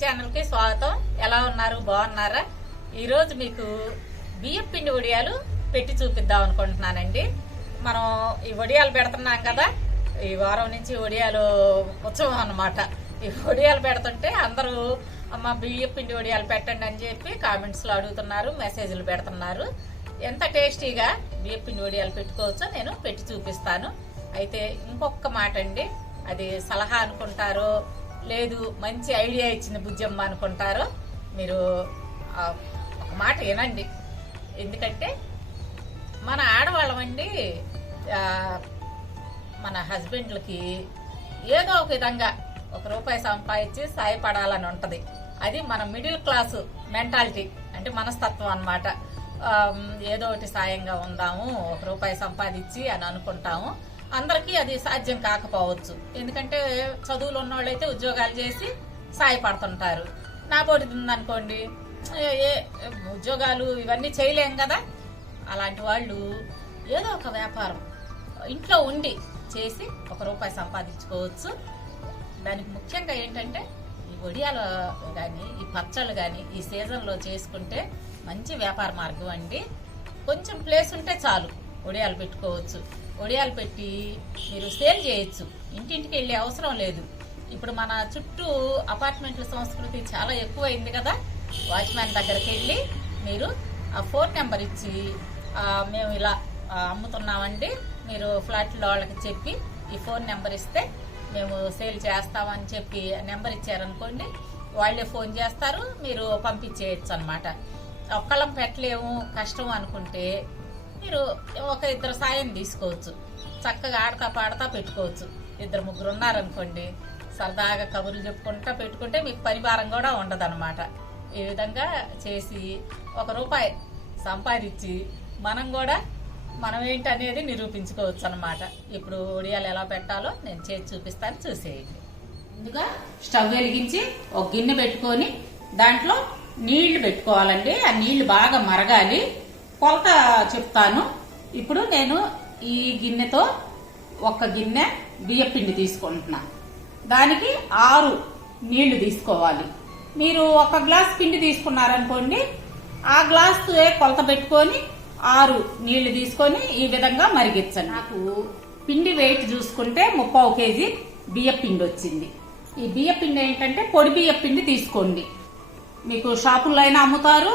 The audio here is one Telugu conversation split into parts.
ఛానల్కి స్వాగతం. ఎలా ఉన్నారు? బాగున్నారా? ఈరోజు మీకు బియ్యం పిండి వడియాలు పెట్టి చూపిద్దాం అనుకుంటున్నానండి. మనం ఈ వడియాలు పెడుతున్నాం కదా ఈ వారం నుంచి వడియాలు ఉత్సవం అన్నమాట. ఈ వడియాలు పెడుతుంటే అందరూ అమ్మ బియ్యం పిండి వడియాలు పెట్టండి అని చెప్పి కామెంట్స్లో అడుగుతున్నారు మెసేజ్లు పెడుతున్నారు. ఎంత టేస్టీగా బియ్యం పిండి వడియాలు పెట్టుకోవచ్చో నేను పెట్టి చూపిస్తాను. అయితే ఇంకొక మాట అండి అది సలహా అనుకుంటారో లేదు మంచి ఐడియా ఇచ్చింది బుజ్జమ్మ అనుకుంటారో. మీరు ఒక మాట వినండి. ఎందుకంటే మన ఆడవాళ్ళమండి మన హస్బెండ్లకి ఏదో ఒక విధంగా ఒక రూపాయి సంపాదించి సాయపడాలని ఉంటుంది. అది మన మిడిల్ క్లాస్ మెంటాలిటీ అంటే మనస్తత్వం అన్నమాట. ఏదో ఒకటి సాయంగా ఉందాము ఒక రూపాయి సంపాదించి అని అనుకుంటాము. అందరికీ అది సాధ్యం కాకపోవచ్చు. ఎందుకంటే చదువులు ఉన్నవాళ్ళైతే ఉద్యోగాలు చేసి సాయపడుతుంటారు. నా పోటీ ఉందనుకోండి ఏ- ఏ ఉద్యోగాలు ఇవన్నీ చేయలేం కదా? అలాంటి వాళ్ళు ఏదో ఒక వ్యాపారం ఇంట్లో ఉండి చేసి ఒక రూపాయి సంపాదించుకోవచ్చు. దానికి ముఖ్యంగా ఏంటంటే ఈ వడియాలు కానీ ఈ పచ్చళ్ళు కానీ ఈ సీజన్లో చేసుకుంటే మంచి వ్యాపార మార్గం అండి. కొంచెం ప్లేస్ ఉంటే చాలు. వడియాలు పెట్టుకోవచ్చు. వడియాలు పెట్టి మీరు సేల్ చేయొచ్చు. ఇంటింటికి వెళ్ళే అవసరం లేదు. ఇప్పుడు మన చుట్టూ అపార్ట్మెంట్ల సంస్కృతి చాలా ఎక్కువైంది కదా. వాచ్మ్యాన్ దగ్గరికి వెళ్ళి మీరు ఆ ఫోన్ నెంబర్ ఇచ్చి మేము ఇలా అమ్ముతున్నామండి మీరు ఫ్లాట్లో వాళ్ళకి చెప్పి ఈ ఫోన్ నెంబర్ ఇస్తే మేము సేల్ చేస్తామని చెప్పి నెంబర్ ఇచ్చారనుకోండి వాళ్ళే ఫోన్ చేస్తారు మీరు పంపించేయచ్చు అనమాట ఒక్కళ్ళం పెట్టలేము కష్టం అనుకుంటే మీరు ఒక ఇద్దరు సాయం తీసుకోవచ్చు. చక్కగా ఆడతా పాడతా పెట్టుకోవచ్చు. ఇద్దరు ముగ్గురు ఉన్నారనుకోండి సరదాగా కబుర్లు చెప్పుకుంటా పెట్టుకుంటే మీకు పరిభారం కూడా ఉండదన్నమాట. ఈ విధంగా చేసి ఒక రూపాయి సంపాదించి మనం కూడా మనం ఏంటి అనేది నిరూపించుకోవచ్చు అనమాట ఇప్పుడు ఒడియాలు ఎలా పెట్టాలో నేను చేసి చూపిస్తాను చూసేయండి. ముందుగా స్టవ్ వెలిగించి ఒక గిన్నె పెట్టుకొని దాంట్లో నీళ్ళు పెట్టుకోవాలండి. ఆ నీళ్ళు బాగా మరగాలి. కొలత చెప్తాను. ఇప్పుడు నేను ఈ గిన్నెతో ఒక గిన్నె బియ్యపిండి తీసుకుంటున్నా. దానికి ఆరు నీళ్ళు తీసుకోవాలి. మీరు ఒక గ్లాస్ పిండి తీసుకున్నారనుకోండి ఆ గ్లాస్ కొలత పెట్టుకొని ఆరు నీళ్ళు తీసుకొని ఈ విధంగా మరిగించండి. నాకు పిండి వెయిట్ చూసుకుంటే ముప్పావు కేజీ బియ్య పిండి వచ్చింది. ఈ బియ్య పిండి ఏంటంటే పొడి బియ్య పిండి తీసుకోండి. మీకు షాపుల్లో అయినా అమ్ముతారు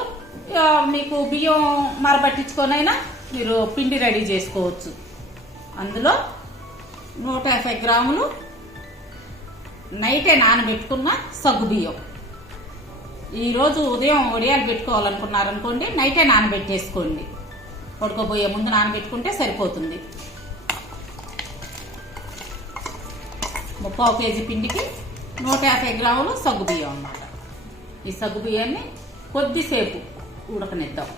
మీకు బియ్యం మరబట్టించుకొనైనా మీరు పిండి రెడీ చేసుకోవచ్చు. అందులో నూట యాభై గ్రాములు నైటే నానబెట్టుకున్న సగ్గు బియ్యం. ఈరోజు ఉదయం వడియాలు పెట్టుకోవాలనుకున్నారనుకోండి నైటే నానబెట్టేసుకోండి. పడుకోబోయే ముందు నానబెట్టుకుంటే సరిపోతుంది. ముప్పావు కేజీ పిండికి నూట యాభై గ్రాములు సగ్గు బియ్యం అన్నమాట. ఈ సగ్గు బియ్యాన్ని కొద్దిసేపు ఉడకనిద్దాం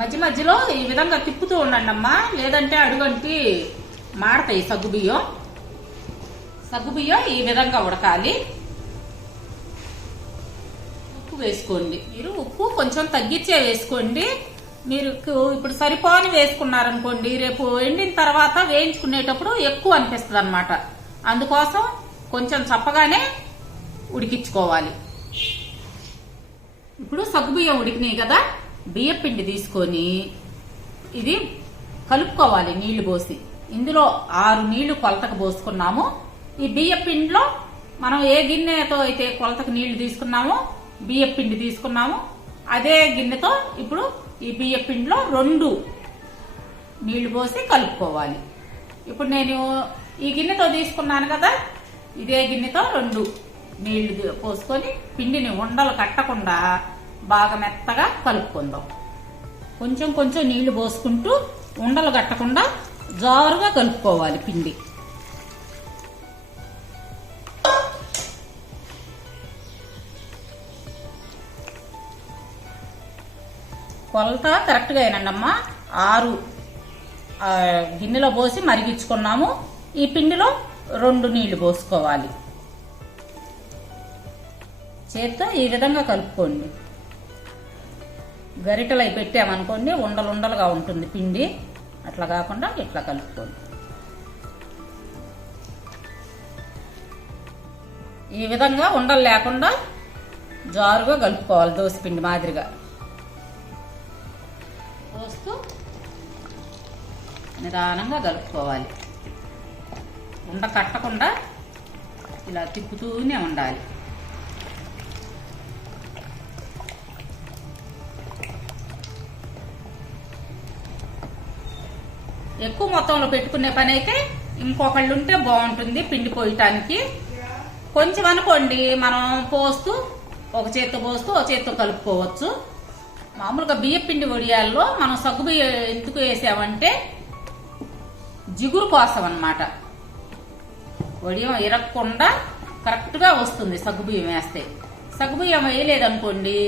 మధ్య మధ్యలో ఈ విధంగా తిప్పుతూ ఉండండి అమ్మా లేదంటే అడుగంటి మాడతాయి సగ్గుబియ్యం సగ్గుబియ్యం ఈ విధంగా ఉడకాలి. ఉప్పు వేసుకోండి. మీరు ఉప్పు కొంచెం తగ్గించే వేసుకోండి. మీరు ఇప్పుడు సరిపోని వేసుకున్నారనుకోండి రేపు ఎండిన తర్వాత వేయించుకునేటప్పుడు ఎక్కువ అనిపిస్తుంది అనమాట అందుకోసం కొంచెం చప్పగానే ఉడికించుకోవాలి. ఇప్పుడు సగ్గుబియ్యం ఉడికినాయి కదా బియ్యం పిండి తీసుకొని ఇది కలుపుకోవాలి నీళ్ళు పోసి. ఇందులో ఆరు నీళ్ళు కొలతకు పోసుకున్నాము. ఈ బియ్య పిండిలో మనం ఏ గిన్నెతో అయితే కొలతకు నీళ్ళు తీసుకున్నామో బియ్య పిండి తీసుకున్నాము. అదే గిన్నెతో ఇప్పుడు ఈ బియ్య పిండిలో రెండు నీళ్ళు పోసి కలుపుకోవాలి. ఇప్పుడు నేను ఈ గిన్నెతో తీసుకున్నాను కదా ఇదే గిన్నెతో రెండు. నీళ్ళు పోసుకొని పిండిని ఉండలు కట్టకుండా బాగా మెత్తగా కలుపుకుందాం. కొంచెం కొంచెం నీళ్ళు పోసుకుంటూ ఉండలు కట్టకుండా జారుగా కలుపుకోవాలి పిండి. కొలత కరెక్ట్గా అయినండమ్మా. ఆరు గిన్నెలో పోసి మరిగించుకున్నాము. ఈ పిండిలో రెండు నీళ్ళు పోసుకోవాలి. చేత్తో ఈ విధంగా కలుపుకోండి. గరిటెలు అవి పెట్టామనుకోండి ఉండలుండలుగా ఉంటుంది పిండి. అట్లా కాకుండా ఇట్లా కలుపుకోండి. ఈ విధంగా ఉండలు లేకుండా జారుగా కలుపుకోవాలి దోసపిండి మాదిరిగా. పోస్తూ నిదానంగా కలుపుకోవాలి. ఉండ కట్టకుండా ఇలా తిప్పుతూనే ఉండాలి. ఎక్కువ మొత్తంలో పెట్టుకునే పని అయితే ఇంకొకళ్ళు ఉంటే బాగుంటుంది పిండి పోయటానికి. కొంచెం అనుకోండి మనం పోస్తూ ఒక చేత్తో పోస్తూ ఒక చేత్తో కలుపుకోవచ్చు. మామూలుగా బియ్యం పిండి వడియాల్లో మనం సగ్గు బియ్యం ఎందుకు వేసామంటే జిగురు కోసం అనమాట వడియం ఇరగకుండా కరెక్ట్గా వస్తుంది సగ్గు బియ్యం వేస్తే. సగ్గుబియ్యం వేయలేదనుకోండి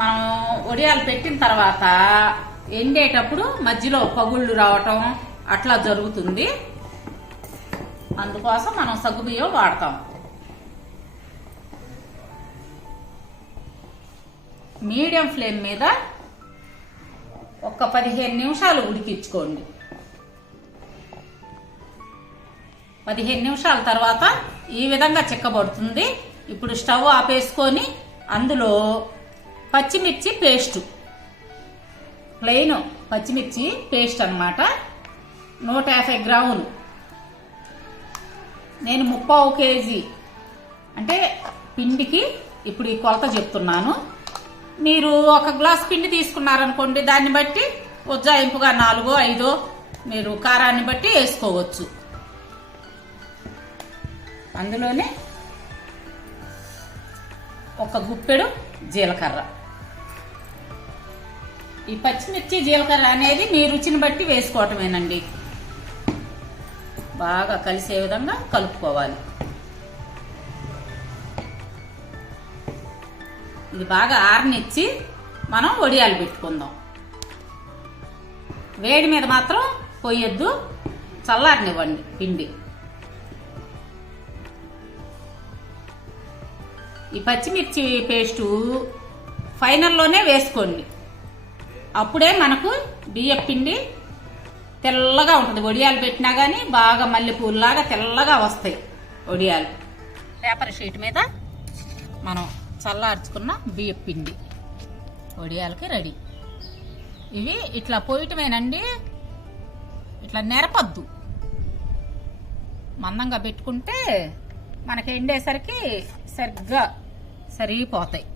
మనం వడియాలు పెట్టిన తర్వాత ఎండేటప్పుడు మధ్యలో పగుళ్ళు రావటం అట్లా జరుగుతుంది. అందుకోసం మనం సగ్గుబియ్యం వాడతాం. మీడియం ఫ్లేమ్ మీద ఒక పదిహేను నిమిషాలు ఉడికించుకోండి. పదిహేను నిమిషాల తర్వాత ఈ విధంగా చిక్కబడుతుంది. ఇప్పుడు స్టవ్ ఆపేసుకొని అందులో పచ్చిమిర్చి పేస్ట్ ప్లెయిన్ పచ్చిమిర్చి పేస్ట్ అన్నమాట. నూట యాభై గ్రాములు. నేను ముప్పావు కేజీ అంటే పిండికి ఇప్పుడు ఈ కొలత చెప్తున్నాను. మీరు ఒక గ్లాస్ పిండి తీసుకున్నారనుకోండి దాన్ని బట్టి ఉజ్జాయింపుగా నాలుగో ఐదో మీరు కారాన్ని బట్టి వేసుకోవచ్చు. అందులోనే ఒక గుప్పెడు జీలకర్ర. ఈ పచ్చిమిర్చి జీలకర్ర అనేది మీ రుచిని బట్టి వేసుకోవటమేనండి. బాగా కలిసే విధంగా కలుపుకోవాలి. ఇది బాగా ఆరనిచ్చి మనం వడియాలు పెట్టుకుందాం. వేడి మీద మాత్రం పొయ్యొద్దు చల్లారనివ్వండి పిండి. ఈ పచ్చిమిర్చి పేస్టు ఫైనల్లోనే వేసుకోండి. అప్పుడే మనకు బియ్యపిండి తెల్లగా ఉంటుంది. వడియాలు పెట్టినా కానీ బాగా మల్లెపూలలాగా తెల్లగా వస్తాయి వడియాలు పేపర్ షీట్ మీద మనం చల్లార్చుకున్న బియ్యపిండి వడియాలకి రెడీ. ఇవి ఇట్లా పోయటమేనండి. ఇట్లా నెరపద్దు. మందంగా పెట్టుకుంటే మనకి ఎండేసరికి సరిగ్గా సరిగిపోతాయి.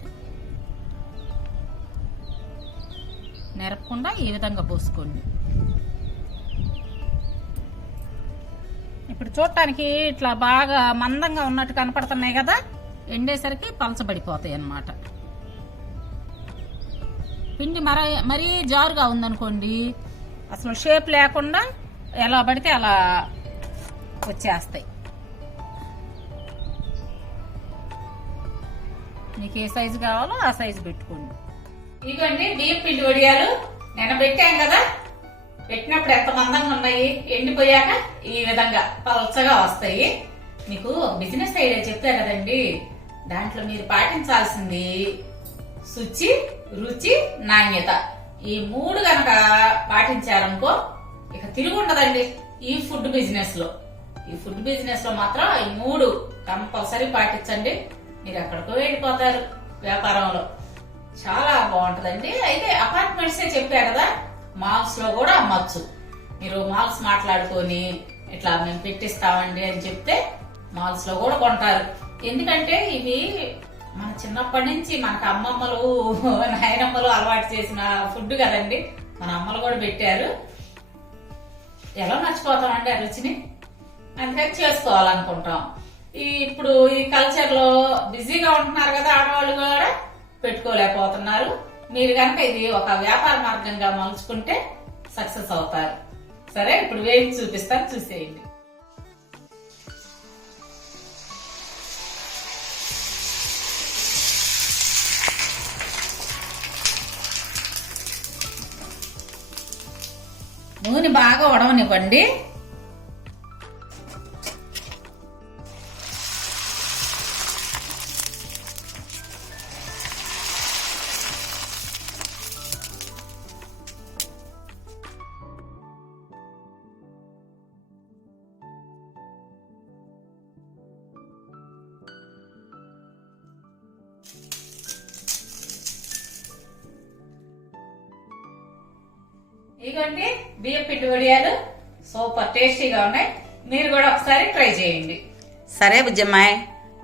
నెరపకుండా ఈ విధంగా పోసుకోండి. ఇప్పుడు చూడటానికి ఇట్లా బాగా మందంగా ఉన్నట్టు కనపడుతున్నాయి కదా ఎండేసరికి పలచబడిపోతాయి అన్నమాట. పిండి మర మరీ జారుగా ఉందనుకోండి అసలు షేప్ లేకుండా ఎలా పడితే అలా వచ్చేస్తాయి. మీకు ఏ సైజు కావాలో ఆ సైజు పెట్టుకోండి. ఇదిగోండి బియ్యం పిండి వడియాలు. నిన్న పెట్టాం కదా? పెట్టినప్పుడు ఎంత మందంగా ఉన్నాయి? ఎండిపోయాక ఈ విధంగా పలచగా వస్తాయి. మీకు బిజినెస్ ఐడియా చెప్పా కదండి. దాంట్లో మీరు పాటించాల్సింది శుచి రుచి నాణ్యత. ఈ మూడు కనుక పాటించారనుకో ఇక తిరిగి ఉండదండి ఈ ఫుడ్ బిజినెస్లో. ఈ ఫుడ్ బిజినెస్లో మాత్రం ఈ మూడు కంపల్సరీ పాటించండి. మీరు ఎక్కడికో వెళ్ళిపోతారు వ్యాపారంలో. చాలా బాగుంటదండి. అయితే అపార్ట్మెంట్స్ చెప్పా కదా మాల్స్లో కూడా అమ్మచ్చు. మీరు మాల్స్ మాట్లాడుకొని ఇట్లా మేము పెట్టిస్తామండి అని చెప్తే మాల్స్లో కూడా కొంటారు. ఎందుకంటే ఇవి మన చిన్నప్పటి నుంచి మనకు అమ్మమ్మలు నాయనమ్మలు అలవాటు చేసిన ఫుడ్ కదండి. మన అమ్మలు కూడా పెట్టారు. ఎలా మర్చిపోతామండి ఆ రుచిని? అందుకని చేసుకోవాలనుకుంటాం. ఈ ఇప్పుడు ఈ కల్చర్లో బిజీగా ఉంటున్నారు కదా ఆడవాళ్ళు కూడా. పెట్టుకోలేకపోతున్నారు. మీరు కనుక ఇది ఒక వ్యాపార మార్గంగా మలుచుకుంటే సక్సెస్ అవుతారు. సరే ఇప్పుడు వేసి చూపిస్తాను చూసేయండి. నూనె బాగా ఉడవనివ్వండి. ఇదిగోండి బియ్యం పిండి వడియాలు. సూపర్ టేస్టీగా ఉన్నాయి. మీరు కూడా ఒకసారి ట్రై చేయండి. సరే బుజ్జమ్మాయ్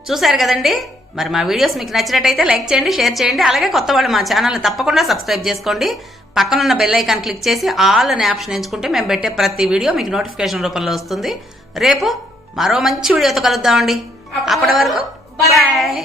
చూశారు కదండి? మరి మా వీడియోస్ మీకు నచ్చినట్టయితే లైక్ చేయండి షేర్ చేయండి అలాగే కొత్త వాళ్ళు మా ఛానల్ని తప్పకుండా సబ్స్క్రైబ్ చేసుకోండి. పక్కనున్న బెల్ ఐకాన్ క్లిక్ చేసి ఆల్ అనే ఆప్షన్ ఎంచుకుంటే మేము పెట్టే ప్రతి వీడియో మీకు నోటిఫికేషన్ రూపంలో వస్తుంది. రేపు మరో మంచి వీడియోతో కలుద్దామండి. అప్పటి వరకు బాయ్.